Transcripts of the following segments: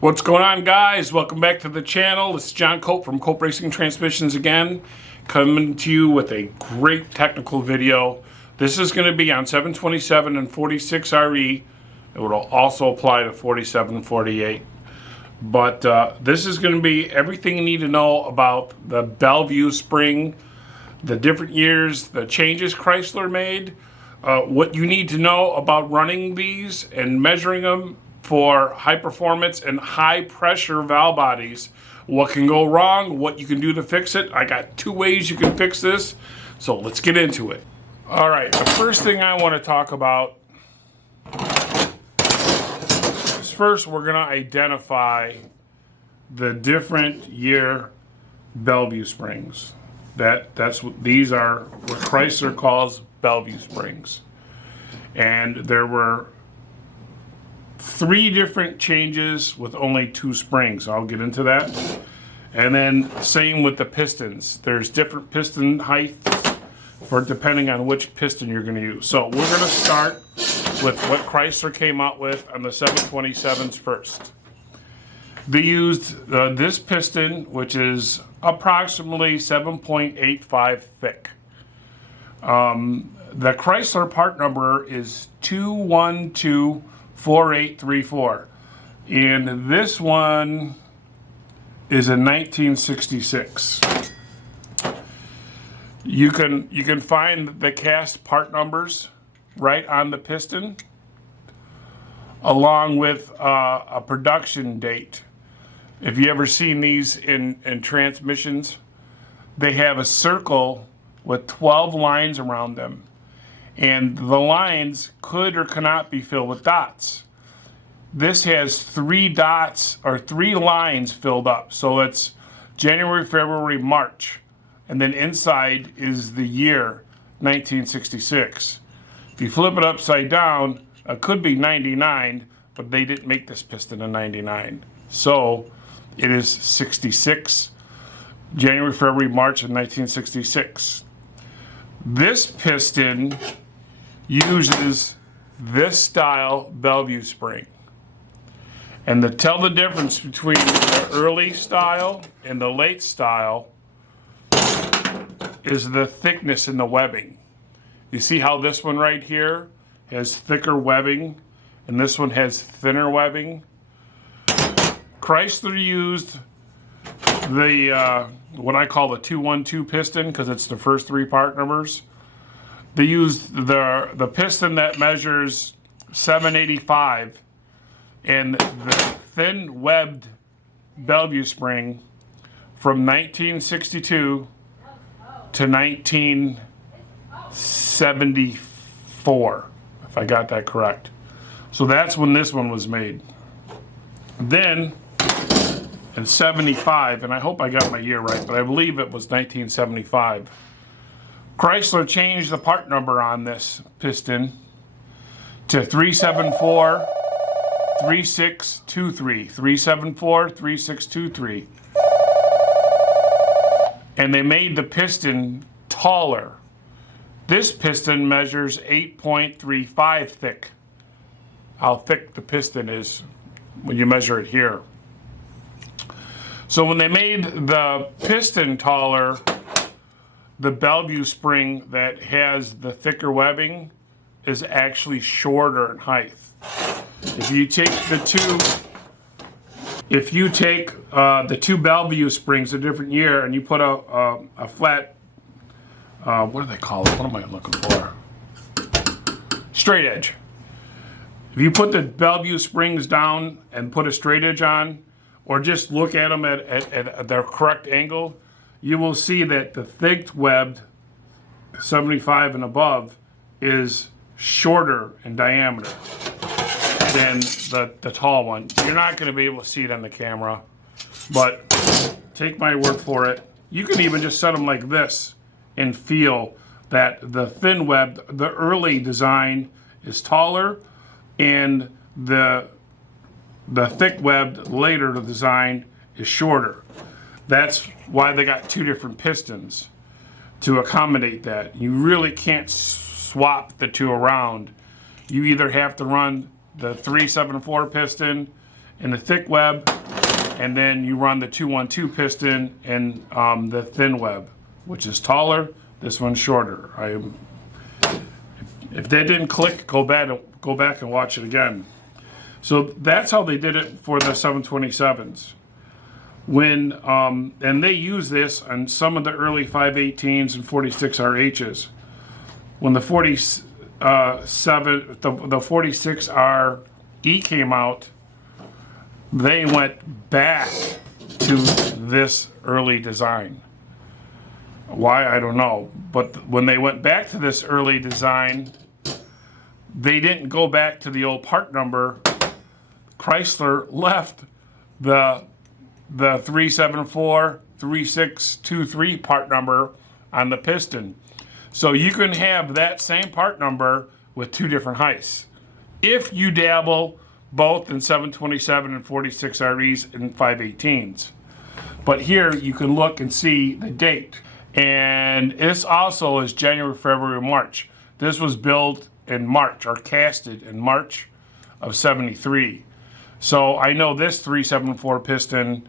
What's going on, guys? Welcome back to the channel. This is John Cope from Cope Racing Transmissions again, coming to you with a great technical video. This is going to be on 727 and 46 RE. It will also apply to 47 and 48. But this is going to be everything you need to know about the Belleville Spring, the different years, the changes Chrysler made, what you need to know about running these and measuring them for high performance and high pressure valve bodies. What can go wrong, what you can do to fix it. I got two ways you can fix this, so let's get into it. All right, the first thing I want to talk about is first we're going to identify the different year Belleville Springs. That's what these are, what Chrysler calls Belleville Springs. And there were 3 different changes with only 2 springs. I'll get into that. And then same with the pistons. There's different piston heights for depending on which piston you're going to use. So we're going to start with what Chrysler came out with on the 727s first. They used this piston, which is approximately 7.85 thick. The Chrysler part number is 2124834, and this one is a 1966. You can find the cast part numbers right on the piston, along with a production date. If you ever seen these in transmissions, they have a circle with 12 lines around them. And the lines could or cannot be filled with dots. This has 3 dots or 3 lines filled up. So it's January, February, March. And then inside is the year 1966. If you flip it upside down, it could be 99, but they didn't make this piston in 99. So it is 66, January, February, March of 1966. This piston uses this style Belleville spring. And to tell the difference between the early style and the late style is the thickness in the webbing. You see how this one right here has thicker webbing and this one has thinner webbing? Chrysler used the what I call the 212 piston because it's the first 3 part numbers. They used the piston that measures 785 and the thin webbed Belleville spring from 1962 to 1974, if I got that correct. So that's when this one was made. Then in 75, and I hope I got my year right, but I believe it was 1975, Chrysler changed the part number on this piston to 374 3623. 374 3623. And they made the piston taller. This piston measures 8.35 thick. How thick the piston is when you measure it here. So when they made the piston taller, the Belleville spring that has the thicker webbing is actually shorter in height. If you take the two Belleville springs a different year and you put a flat, what do they call it? What am I looking for? Straight edge. If you put the Belleville springs down and put a straight edge on, or just look at them at their correct angle, you will see that the thick webbed 75 and above is shorter in diameter than the tall one. You're not going to be able to see it on the camera, but take my word for it. You can even just set them like this and feel that the thin webbed, the early design is taller, and the thick webbed later design is shorter. That's why they got 2 different pistons to accommodate that. You really can't swap the 2 around. You either have to run the 374 piston in the thick web, and then you run the 212 piston in the thin web, which is taller. This one's shorter. If that didn't click, go back and watch it again. So that's how they did it for the 727s. And they use this on some of the early 518s and 46RHs. When the 46RE came out, they went back to this early design. Why, I don't know. But when they went back to this early design, they didn't go back to the old part number. Chrysler left the 374 3623 part number on the piston. So you can have that same part number with two different heights if you dabble both in 727 and 46REs and 518s. But here you can look and see the date. And this also is January, February, March. This was built in March, or casted in March of 73. So I know this 374 piston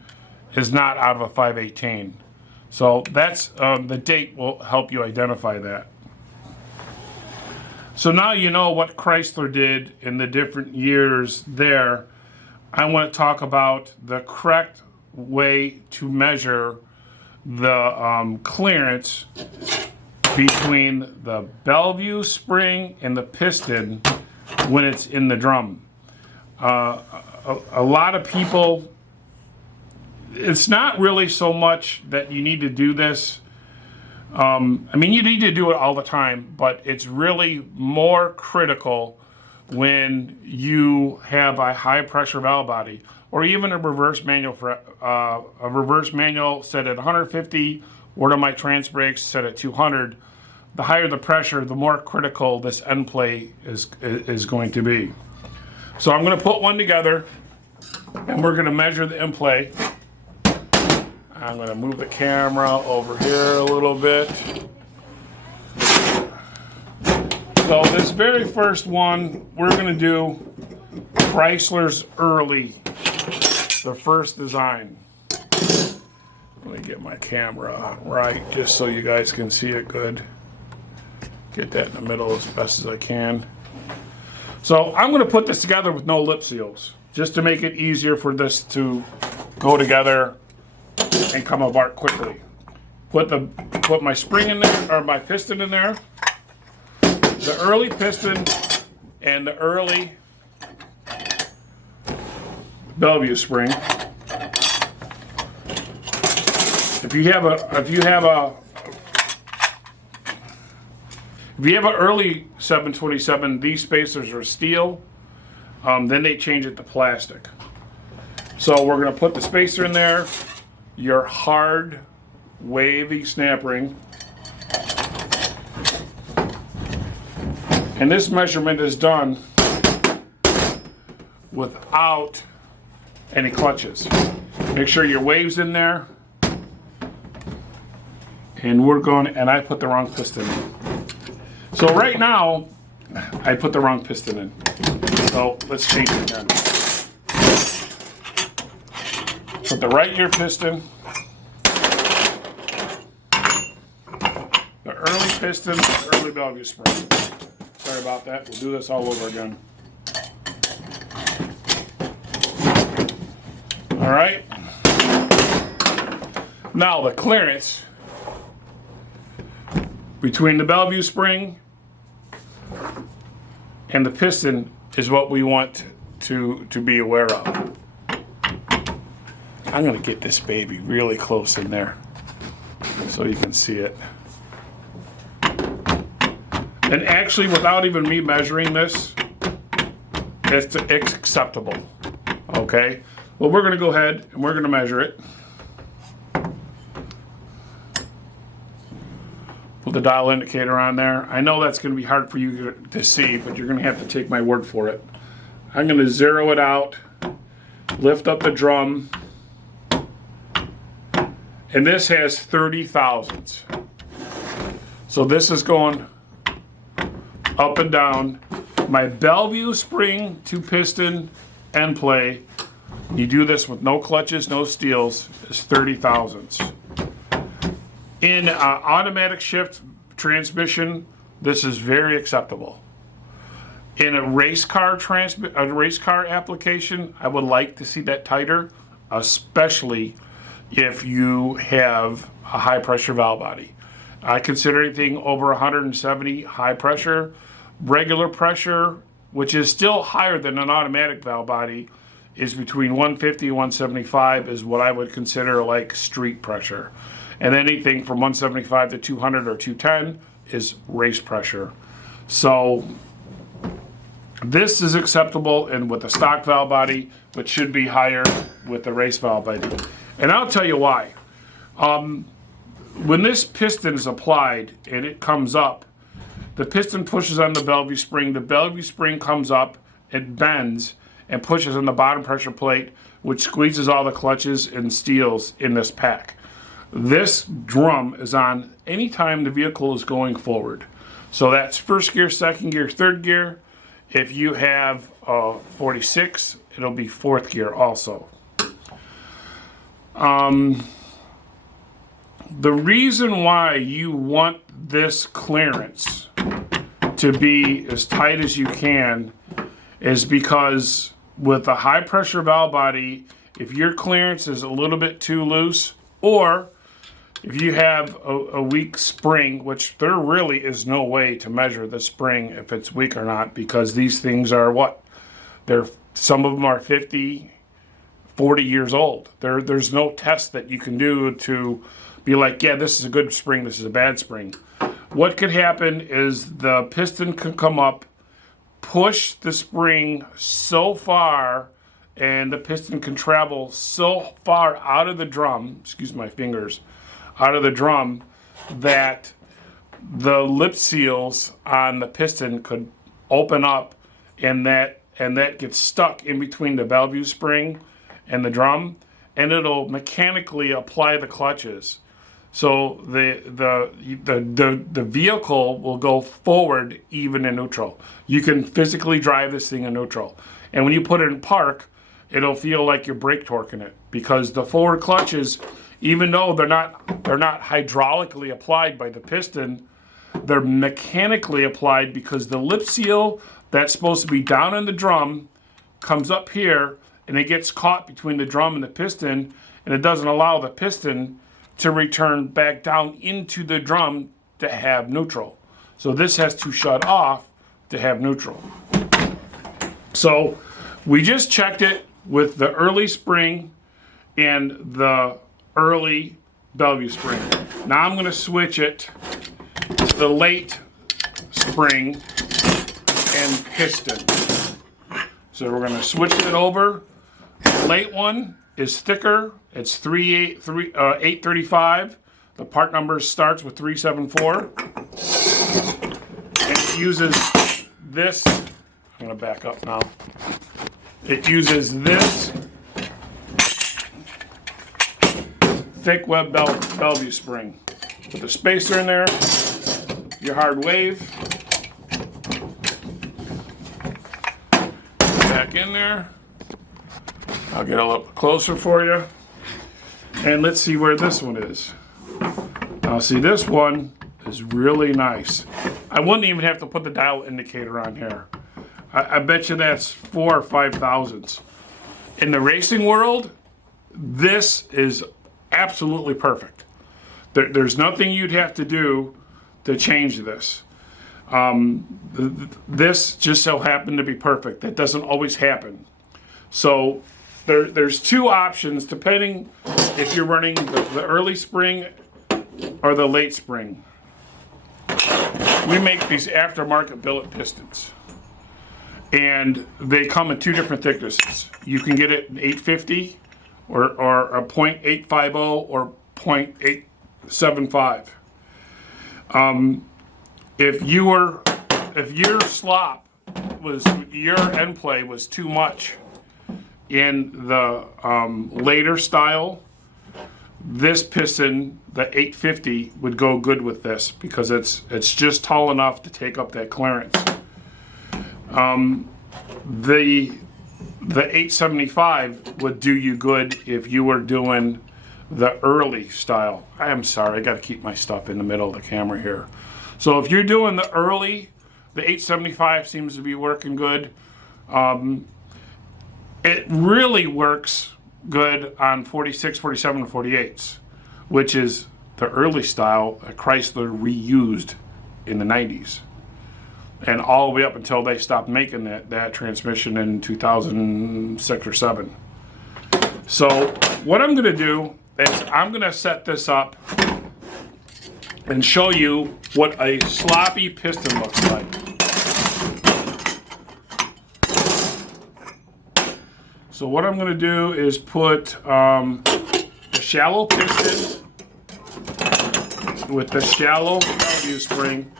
is not out of a 518. So that's the date will help you identify that. So now you know what Chrysler did in the different years there. I want to talk about the correct way to measure the clearance between the Belleville spring and the piston when it's in the drum. A lot of people, it's not really so much that you need to do this. I mean, you need to do it all the time, but it's really more critical when you have a high pressure valve body, or even a reverse manual set at 150, or to my trans brakes set at 200. The higher the pressure, the more critical this end play is going to be. So I'm going to put one together, and we're going to measure the end play. I'm going to move the camera over here a little bit. So this very first one, we're going to do Chrysler's Early, the first design. Let me get my camera right, just so you guys can see it good. Get that in the middle as best as I can. So I'm going to put this together with no lip seals, just to make it easier for this to go together and come apart quickly. Put my spring in there, or my piston in there, the early piston, and the early Belleville spring. If you have an early 727, these spacers are steel. Then they change it to plastic. So we're going to put the spacer in there, your hard, wavy snap ring. And this measurement is done without any clutches. Make sure your wave's in there. And I put the wrong piston in. So right now, I put the wrong piston in. So let's change it again. Put the right ear piston, the early piston, the early Belleville spring. Sorry about that. We'll do this all over again. All right. Now the clearance between the Belleville spring and the piston is what we want to be aware of. I'm going to get this baby really close in there so you can see it. And actually, without even me measuring this, it's acceptable. Okay? Well, we're going to go ahead and we're going to measure it. Put the dial indicator on there. I know that's going to be hard for you to see, but you're going to have to take my word for it. I'm going to zero it out, lift up the drum, and this has 30 thousandths. So this is going up and down. My Belleville spring to piston end play You do this with no clutches, no steels, is 30 thousandths. In automatic shift transmission, this is very acceptable. In a race car application, I would like to see that tighter, especially if you have a high pressure valve body. I consider anything over 170 high pressure. Regular pressure, which is still higher than an automatic valve body, is between 150 and 175 is what I would consider like street pressure. And anything from 175 to 200 or 210 is race pressure. So this is acceptable and with the stock valve body, but should be higher with the race valve body. And I'll tell you why. When this piston is applied and it comes up, the piston pushes on the Belleville spring. The Belleville spring comes up, it bends, and pushes on the bottom pressure plate, which squeezes all the clutches and steels in this pack. This drum is on anytime the vehicle is going forward. So that's first gear, second gear, third gear. If you have 46, it'll be fourth gear also. The reason why you want this clearance to be as tight as you can is because with a high pressure valve body, if your clearance is a little bit too loose, or if you have a weak spring, which there really is no way to measure the spring if it's weak or not, because these things are what? Some of them are 50, 40 years old. There's no test that you can do to be like, yeah, this is a good spring, this is a bad spring. What could happen is the piston can come up, push the spring so far, and the piston can travel so far out of the drum, excuse my fingers, out of the drum, that the lip seals on the piston could open up, and that gets stuck in between the Belleville spring and the drum, and it'll mechanically apply the clutches. So the vehicle will go forward even in neutral. You can physically drive this thing in neutral. And when you put it in park, it'll feel like you're brake torquing it, because the forward clutches, even though they're not hydraulically applied by the piston, they're mechanically applied, because the lip seal that's supposed to be down in the drum comes up here, and it gets caught between the drum and the piston, and it doesn't allow the piston to return back down into the drum to have neutral. So this has to shut off to have neutral. So we just checked it with the early spring and the early Belleville spring. Now I'm going to switch it to the late spring and piston. So we're going to switch it over. The late one is thicker. It's 835. The part number starts with 374. And it uses this. I'm going to back up now. It uses this thick web Belleville spring. Put the spacer in there, your hard wave. Back in there. I'll get a little closer for you. And let's see where this one is. Now see, this one is really nice. I wouldn't even have to put the dial indicator on here. I bet you that's 4 or 5 thousandths. In the racing world, this is absolutely perfect. There's nothing you'd have to do to change this. This just so happened to be perfect. That doesn't always happen. So there's two options depending if you're running the early spring or the late spring. We make these aftermarket billet pistons, and they come in two different thicknesses. You can get it in 850 or a .850 or .875. If your slop was, your end play was too much in the later style, this piston, the 850, would go good with this, because it's just tall enough to take up that clearance. The the 875 would do you good if you were doing the early style. I'm sorry, I got to keep my stuff in the middle of the camera here. So if you're doing the early, the 875 seems to be working good. It really works good on 46, 47, and 48s, which is the early style that Chrysler reused in the 90s. And all the way up until they stopped making that transmission in 2006 or 7. So what I'm going to do is I'm going to set this up and show you what a sloppy piston looks like. So what I'm going to do is put the shallow piston with the shallow Belleville spring,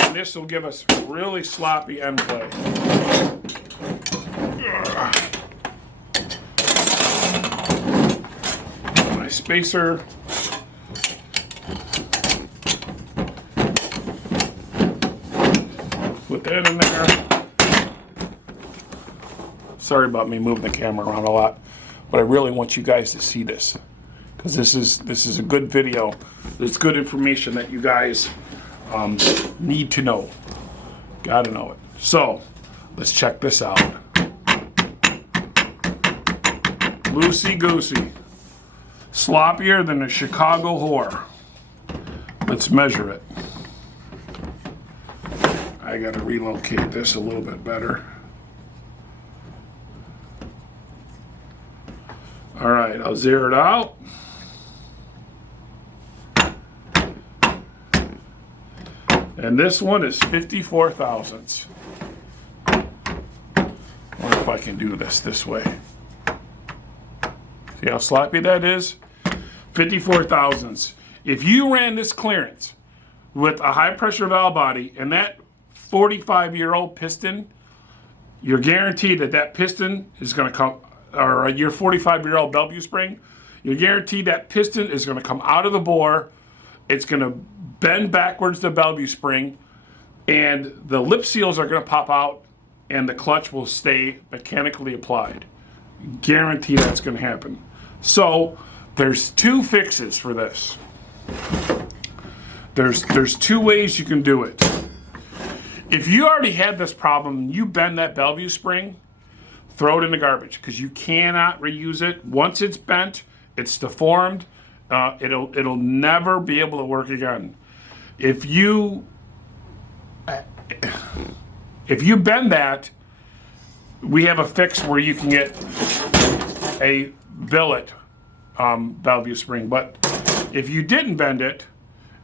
and this will give us really sloppy end play. My spacer. Put that in there. Sorry about me moving the camera around a lot, but I really want you guys to see this, because this is a good video. It's good information that you guys need to know. Gotta know it. So let's check this out. Loosey goosey, sloppier than a Chicago whore. Let's measure it. I gotta relocate this a little bit better. All right, I'll zero it out. And this one is 54 thousandths. I wonder if I can do this way. See how sloppy that is? 54 thousandths. If you ran this clearance with a high pressure valve body and that 45-year-old piston, you're guaranteed that piston is going to come, or your 45-year-old Belleville spring, you're guaranteed that piston is going to come out of the bore. It's going to bend backwards the Belleville spring, and the lip seals are going to pop out, and the clutch will stay mechanically applied. Guarantee that's going to happen. So there's two fixes for this. There's two ways you can do it. If you already had this problem, you bend that Belleville spring, throw it in the garbage, because you cannot reuse it. Once it's bent, it's deformed. It'll never be able to work again. If you bend that, we have a fix where you can get a billet Belleville spring. But if you didn't bend it,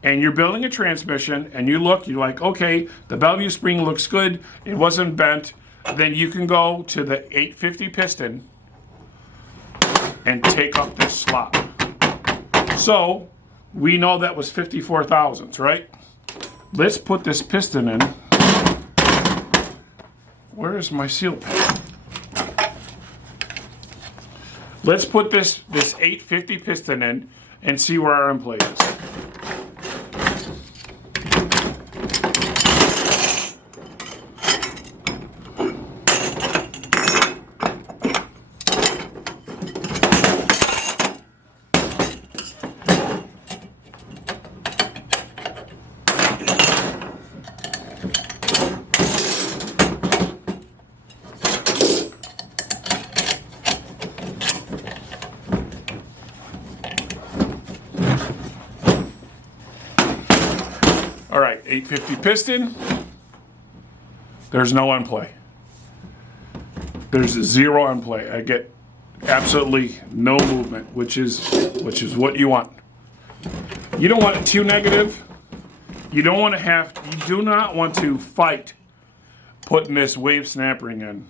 and you're building a transmission, and you're like, okay, the Belleville spring looks good, it wasn't bent, then you can go to the 850 piston and take up this slop. So we know that was 54 thousandths, right? Let's put this piston in. Where is my seal pad? Let's put this 850 piston in and see where our end plate is. All right, 850 piston. There's no end play. There's a zero end play. I get absolutely no movement, which is what you want. You don't want it too negative. You do not want to fight putting this wave snap ring in.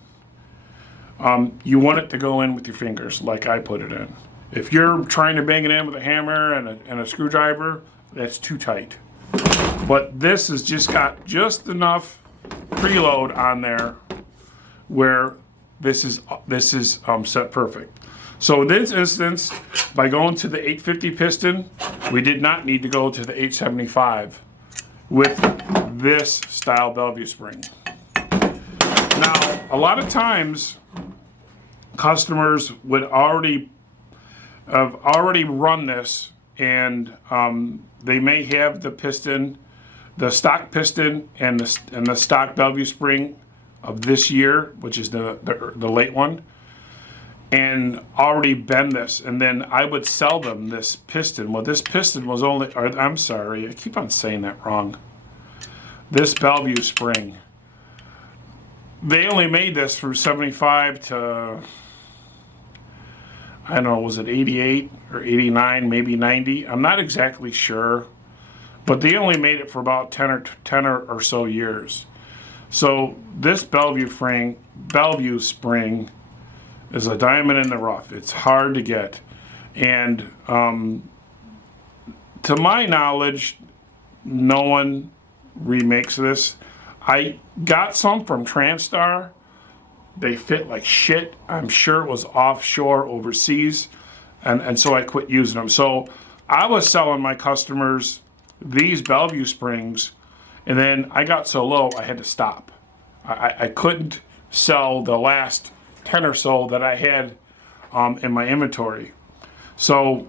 You want it to go in with your fingers, like I put it in. If you're trying to bang it in with a hammer and a screwdriver, that's too tight. But this has just got just enough preload on there where this is set perfect. So in this instance, by going to the 850 piston, we did not need to go to the 875 with this style Belleville spring. Now, a lot of times customers would already have already run this, and they may have the piston, the stock piston, and the stock Bellevue spring of this year, which is the late one, and already bend this, and then I would sell them this piston. Well, this piston was only, or I'm sorry, I keep on saying that wrong. This Bellevue spring, they only made this from 75 to, I don't know, was it 88 or 89, maybe 90? I'm not exactly sure, but they only made it for about 10 or so years. So this Bellevue spring is a diamond in the rough. It's hard to get, and to my knowledge, no one remakes this. I got some from TransStar. They fit like shit. I'm sure it was offshore overseas, and so I quit using them. So I was selling my customers these Bellevue springs, and then I got so low I had to stop. I couldn't sell the last 10 or so that I had in my inventory. So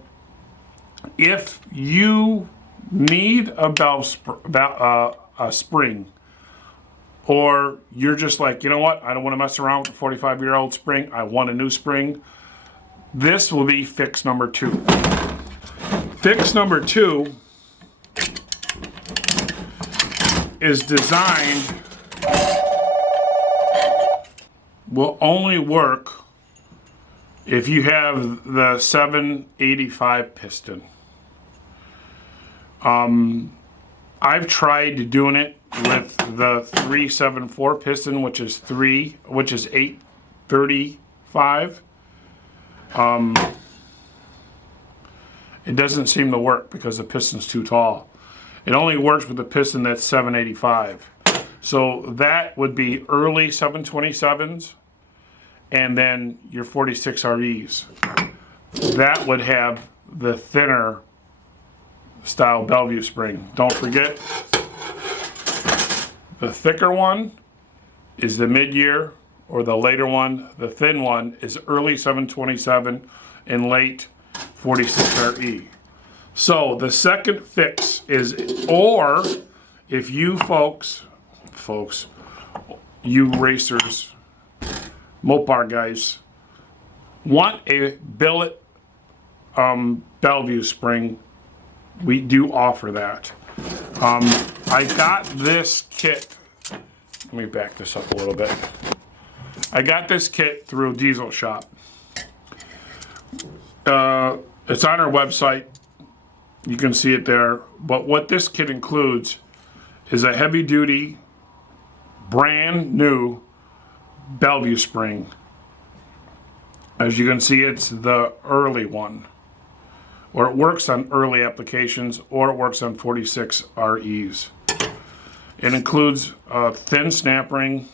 if you need a spring, or you're just like, you know what, I don't want to mess around with a 45-year-old spring, I want a new spring, this will be fix number 2. Fix number 2 is designed, will only work if you have the 785 piston. I've tried doing it with the 374 piston, which is 835. It doesn't seem to work because the piston's too tall. It only works with the piston that's 785. So that would be early 727s, and then your 46 REs. That would have the thinner style Bellevue spring. Don't forget, the thicker one is the mid-year, or the later one, the thin one, is early 727 and late 46 RE. So the second fix is, or if you folks, you racers, Mopar guys, want a billet Bellevue spring, we do offer that. I got this kit, let me back this up a little bit. I got this kit through Diesel Shop. It's on our website. You can see it there. But what this kit includes is a heavy duty, brand new Bellevue spring. As you can see, it's the early one, or it works on early applications, or it works on 46 REs. It includes a thin snap ring,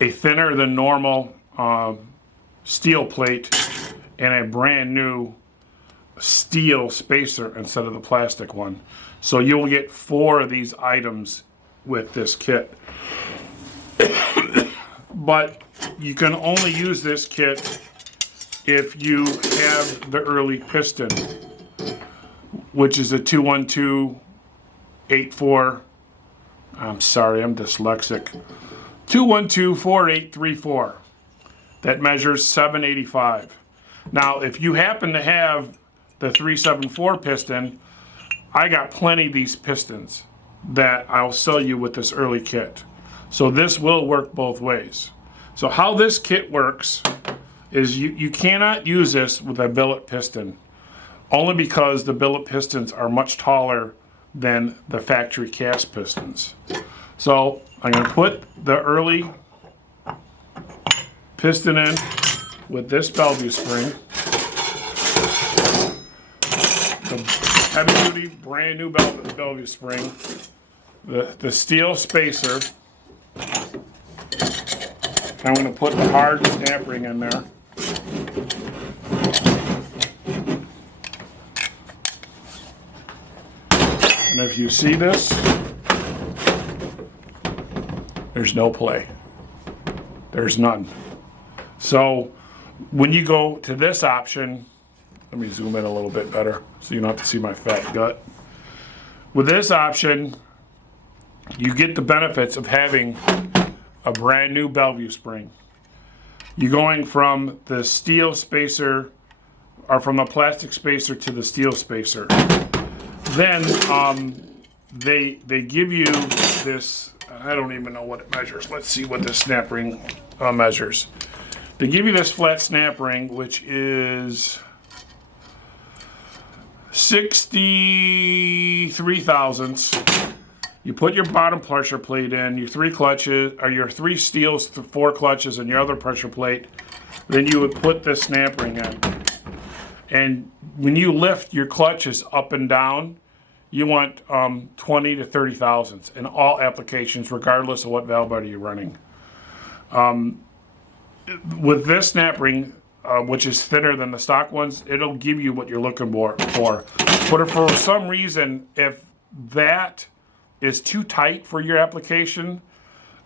a thinner than normal steel plate, and a brand new steel spacer instead of the plastic one. So you'll get 4 of these items with this kit. But you can only use this kit if you have the early piston, which is a 212-84. I'm sorry, I'm dyslexic. 212-4834. That measures 785. Now, if you happen to have the 374 piston, I got plenty of these pistons that I'll sell you with this early kit. So this will work both ways. So how this kit works is you cannot use this with a billet piston, only because the billet pistons are much taller than the factory cast pistons. So I'm going to put the early piston in with this Bellevue spring. The heavy duty brand new Bellevue spring. The steel spacer. I'm going to put the hard snap ring in there. And if you see this, there's no play. There's none. So when you go to this option, let me zoom in a little bit better so you don't have to see my fat gut. With this option, you get the benefits of having a brand new Belleville spring. You're going from the steel spacer, or from the plastic spacer to the steel spacer. Then they give you this, I don't even know what it measures. Let's see what this snap ring measures. They give you this flat snap ring, which is 63 thousandths. You put your bottom pressure plate in, your 3 clutches, or your 3 steels, 4 clutches, and your other pressure plate. Then you would put this snap ring in. And when you lift your clutches up and down, you want 20 to 30 thousandths in all applications, regardless of what valve body you're running. With this snap ring, which is thinner than the stock ones, it'll give you what you're looking for. But if for some reason, if that is too tight for your application,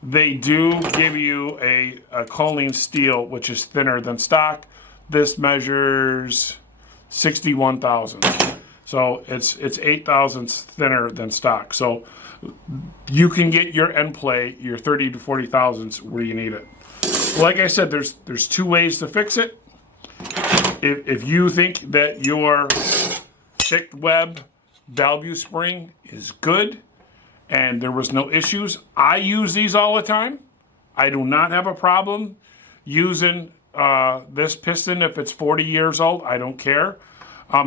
they do give you a choline steel, which is thinner than stock. This measures 61 thousandths. So it's 8 thousandths thinner than stock. So you can get your end plate, your 30 to 40 thousandths, where you need it. Like I said, there's 2 ways to fix it. If you think that your thick web Belleville spring is good and there was no issues, I use these all the time. I do not have a problem using this piston if it's 40 years old. I don't care.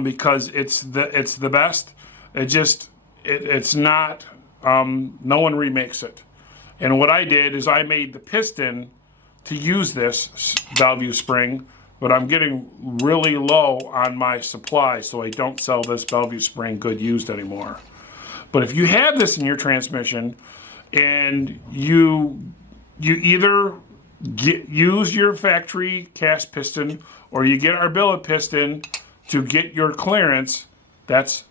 Because it's the best. It's not, no one remakes it. And what I did is I made the piston to use this Belleville spring, but I'm getting really low on my supply, so I don't sell this Belleville spring good used anymore. But if you have this in your transmission and you either use your factory cast piston or you get our billet piston to get your clearance, that's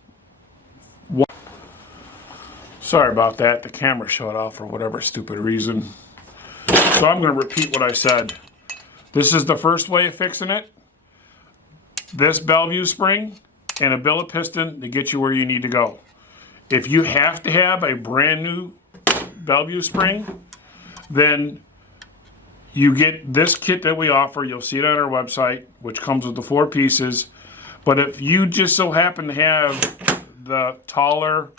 what. Sorry about that, the camera shut off for whatever stupid reason. So I'm going to repeat what I said. This is the first way of fixing it. This Belleville spring and a billet piston to get you where you need to go. If you have to have a brand new Belleville spring, then you get this kit that we offer. You'll see it on our website, which comes with the 4 pieces. But if you just so happen to have the taller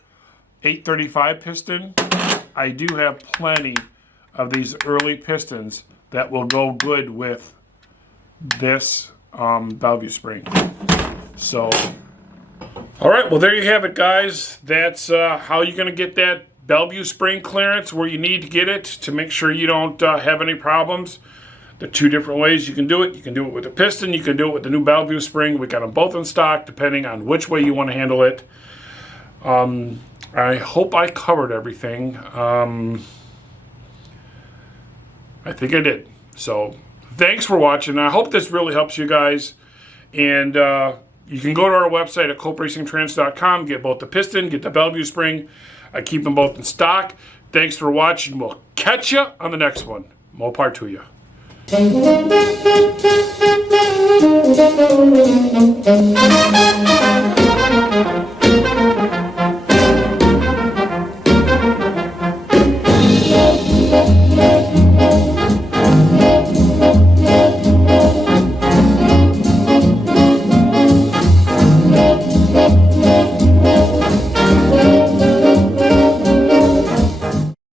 835 piston, I do have plenty of these early pistons that will go good with this Belleville spring. So, all right, well, there you have it, guys. That's how you're going to get that Belleville spring clearance where you need to get it to make sure you don't have any problems. The 2 different ways you can do it. You can do it with a piston. You can do it with the new Belleville spring. We got them both in stock, depending on which way you want to handle it. I hope I covered everything. I think I did. So thanks for watching. I hope this really helps you guys. And you can go to our website at coperacingtrans.com, get both the piston, get the Belleville spring. I keep them both in stock. Thanks for watching. We'll catch you on the next one. More power to you. Thank you.